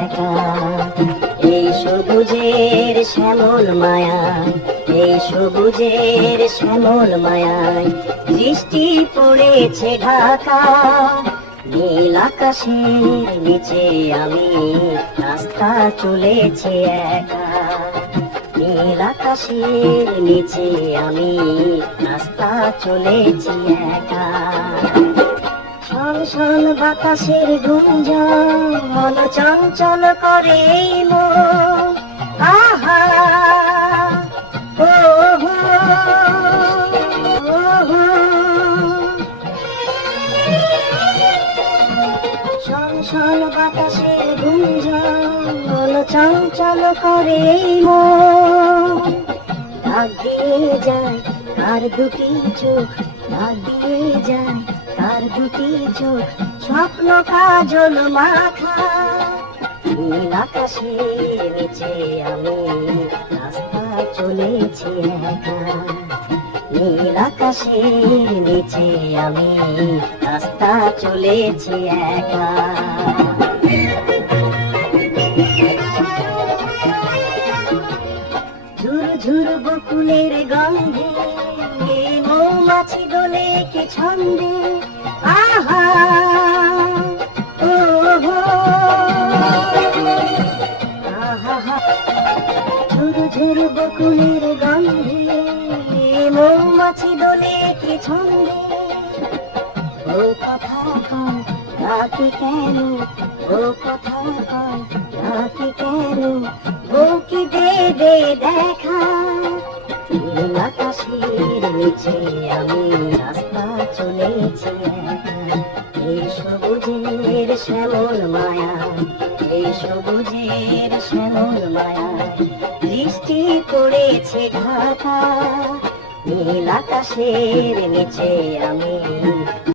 একা। এই সবুজের শ্যামল মায়ায়, এই সবুজের শ্যামল মায়ায় দৃষ্টি পড়েছে ঢাকা। নীল আকাশের নিচে আমি রাস্তা চলেছি একা। নীল আকাশের নিচে আমি রাস্তা চলেছি একা। শোন শোন বাতাসের গুঞ্জন, মন চঞ্চল করে এই মন। আহা ও হো, ও হো। শোন শোন বাতাসের গুঞ্জন, মন চঞ্চল করে এই মন। ডাক দিয়ে যায় কার দুটি চোখ, ডাক দিয়ে যায় কার দুটি চোখ, স্বপ্ন কাজল মাখা। নীল আকাশের নিচে আমি রাস্তা চলেছি একা। নীল আকাশের নিচে আমি রাস্তা চলেছি একা। ঝুর ঝুর বকুলের গন্ধে মৌমাছি দোলে কে ছন্দে। আহা ও হো, আহা। ঝুর ঝুর বকুলের গন্ধে মৌমাছি দোলে কে ছন্দে। ও কথা কয় ডাকে কেন, ও কথা কয় ডাকে কেন, ও কি দেবে দেখা। নীল আকাশের নিচে আমি রাস্তা চলেছি একা। এই সবুজের শ্যামল মায়া, এই সবুজের শ্যামল মায়া দৃষ্টি পড়েছে ঢাকা। নীল আকাশের নিচে আমি